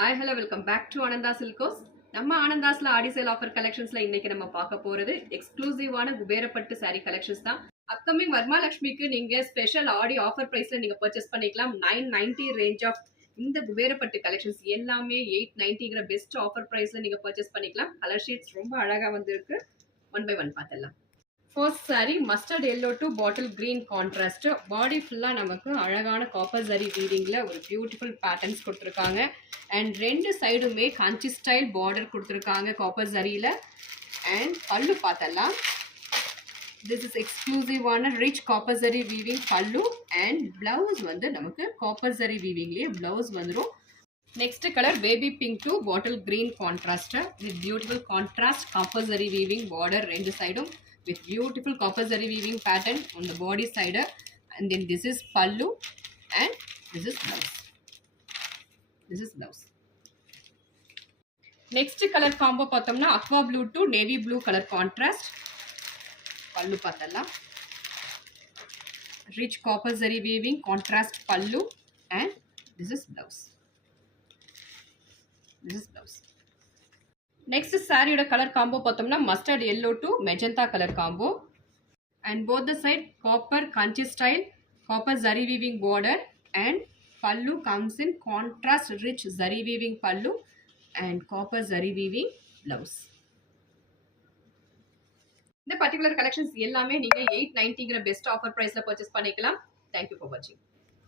Hi, hello, welcome back to Ananda Silkos. நம்ம ஆனந்தாஸ்ல ஆடி sale offer கலெக்ஷன்ஸ்ல இன்னைக்கு நம்ம பார்க்க போறது எக்ஸ்க்ளூசிவான குபேரப்பட்டு சாரி கலெக்ஷன்ஸ் தான். அப்கமிங் வர்மாலட்சுமிக்கு நீங்க ஸ்பெஷல் ஆடி ஆஃபர் பிரைஸ்ல நீங்க பர்ச்சேஸ் பண்ணிக்கலாம். 990 ரேஞ்ச் ஆஃப் இந்த குபேரப்பட்டு கலெக்ஷன்ஸ் எல்லாமே 890ங்கிற பெஸ்ட் ஆஃபர் பிரைஸ்ல நீங்க பர்ச்சேஸ் பண்ணிக்கலாம். கலர் ஷீட்ஸ் ரொம்ப அழகா வந்திருக்கு. ஒன் பை ஒன் பார்த்தலாம். First sari mustard yellow to bottle green contrast. Body ஃபுல்லா நமக்கு அழகான காப்பர் ஜரி வீவிங்ல ஒரு பியூட்டிஃபுல் பேட்டர்ன்ஸ் கொடுத்துருக்காங்க. அண்ட் ரெண்டு சைடுமே காஞ்சி ஸ்டைல் பார்டர் கொடுத்துருக்காங்க காப்பர் ஜரியில. அண்ட் பல்லு பார்த்தலாம். திஸ் இஸ் எக்ஸ்க்ளூசிவான rich copper zari weaving pallu. And blouse வந்து நமக்கு காப்பர் ஜரி வீவிங்லேயே பிளவுஸ் வந்துடும். Next colour baby pink to bottle green contrast with beautiful contrast copper zari weaving border ரெண்டு சைடும் with beautiful copper zari weaving pattern on the body side, and then this is pallu and this is blouse. This is blouse. Next color combo பார்த்தோம்னா aqua blue to navy blue color contrast. pallu பார்த்தலாம். Rich copper zari weaving contrast pallu and this is blouse. This is blouse. Next சாரியோட colour combo பார்த்தோம்னா mustard yellow to magenta colour combo. And both the side copper Kanchi style copper zari weaving border and pallu comes in contrast rich zari weaving pallu and copper zari weaving blouse. இந்த particular collections எல்லாமே நீங்க 890ங்கிற best offer பிரைஸ்ல purchase பண்ணிக்கலாம். Thank you for வாட்சிங்.